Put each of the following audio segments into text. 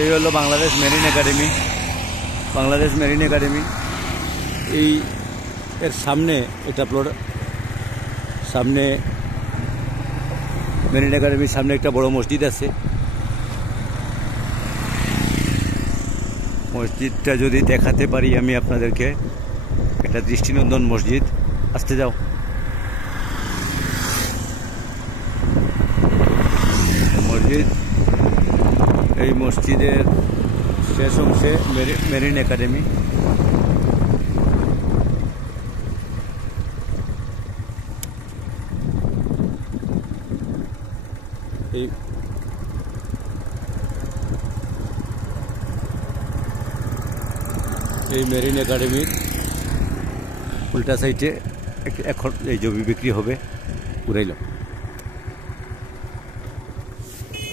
এই হলো Bangladesh marine academy. Bangladesh marine academy এই এর সামনে এটা সামনে মেরিন একাডেমির সামনে একটা বড় মসজিদ আছে। মসজিদটা যদি দেখাতে পারি আমি আপনাদেরকে, এটা দৃষ্টিনন্দন মসজিদ। আসতে যাও। মসজিদ, এই মসজিদের শেষ অংশে মেরিন একাডেমি। এই মেরিন একাডেমির উল্টা সাইডে এখন এই জমি বিক্রি হবে। উড়াইল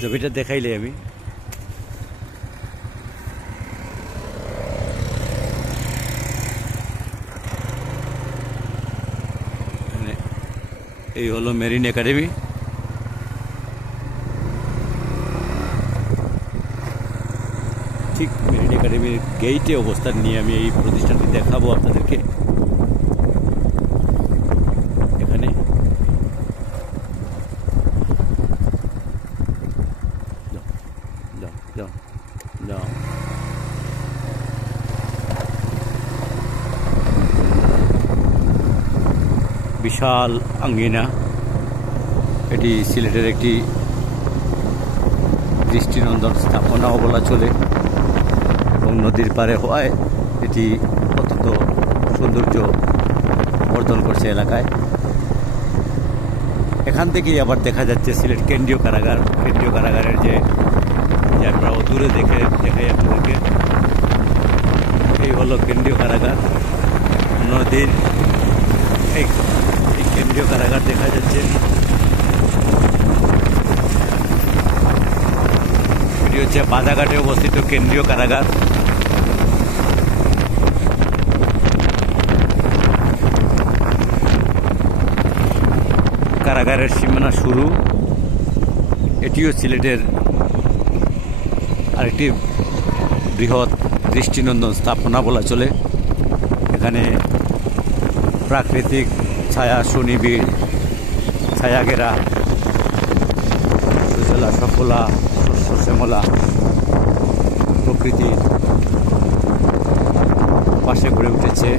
জমিটা দেখাইলে আমি। এই হলো মেরিন একাডেমি। ঠিক মেরিন একাডেমির গেইটে অবস্থান নিয়ে আমি এই প্রতিষ্ঠানটি দেখাবো আপনাদেরকে। এখানে বিশাল আঙ্গিনা। এটি সিলেটের একটি দৃষ্টিনন্দন স্থাপনাও বলা চলে, এবং নদীর পারে হওয়ায় এটি অত্যন্ত সৌন্দর্য বর্ধন করছে এলাকায়। এখান থেকেই আবার দেখা যাচ্ছে সিলেট কেন্দ্রীয় কারাগার। কেন্দ্রীয় কারাগারের যে আমরা দূরে দেখাই আপনাদেরকে। এই হলো কেন্দ্রীয় কারাগার। নদীর এই কেন্দ্রীয় কারাগার দেখা যাচ্ছে। এটি হচ্ছে বাজাঘাটে অবস্থিত কেন্দ্রীয় কারাগার। কারাগারের সীমানা শুরু। এটিও সিলেটের আরেকটি বৃহৎ দৃষ্টিনন্দন স্থাপনা বলা চলে। এখানে প্রাকৃতিক ছায়া, সুনিবিড় ছায়া ঘেরা, সুজলা সফলা, শস্য শ্যামলা প্রকৃতির পাশে গড়ে উঠেছে